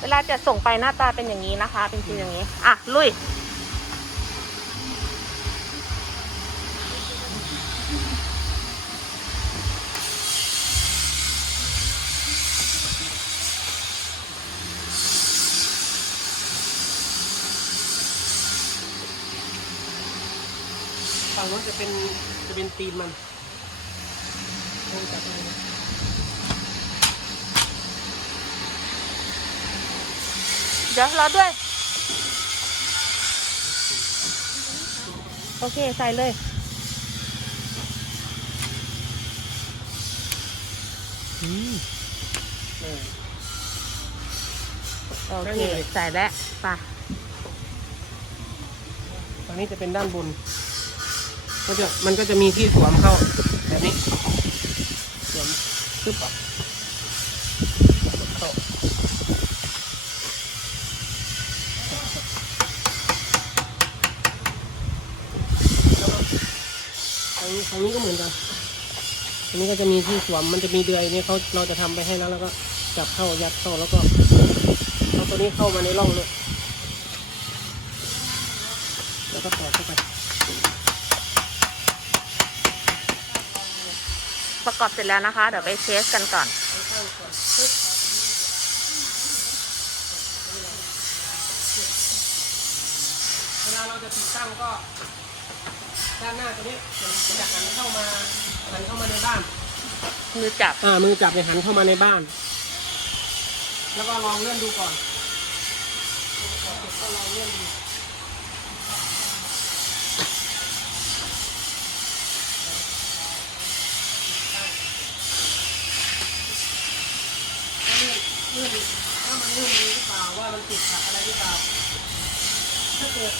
เวลาจะส่งไปหน้าตาเป็นอย่างนี้นะคะ เป็นชิ้นอย่างนี้ อะ ลุย ฝั่งโน้นจะเป็นจะเป็นตีนมันลงจากตรงนี้ ดี๋ยวรอด้วย โอเค ใส่เลย อืมเออโอได้เคเลยใส่แล้วไปฝั่งนี้จะเป็นด้านบน ก็จะมันก็จะมีที่สวมเข้าแบบนี้ สวมปึ๊บอะเข้าทา งนี้ทางนี้ก็เหมือนกันอันนี้ก็จะมีที่สวมมันจะมีเดือยนี่เขาเราจะทำไปให้แล้วแล้วก็จับเข้ายัดเข้าแล้วก็เอาตัวนี้เข้ามาในร่องเลยแล้วก็ต่อเข้าไป ประกอบเสร็จแล้วนะคะ เดี๋ยวไปเทสกันก่อนเวลาเราจะติดตั้งก็ ด้านหน้าตัวนี้มันจะหันเข้ามาหันเข้ามาในบ้าน มือจับ อ่า มือจับเนี่ยหันเข้ามาในบ้าน แล้วก็ลองเลื่อนดูก่อนก็ลองเลื่อนดูเลื่อนเลื่อนถ้ามันเลื่อนดีหรือเปล่าว่ามันติดขัดอะไรหรือเปล่าถ้าเกิด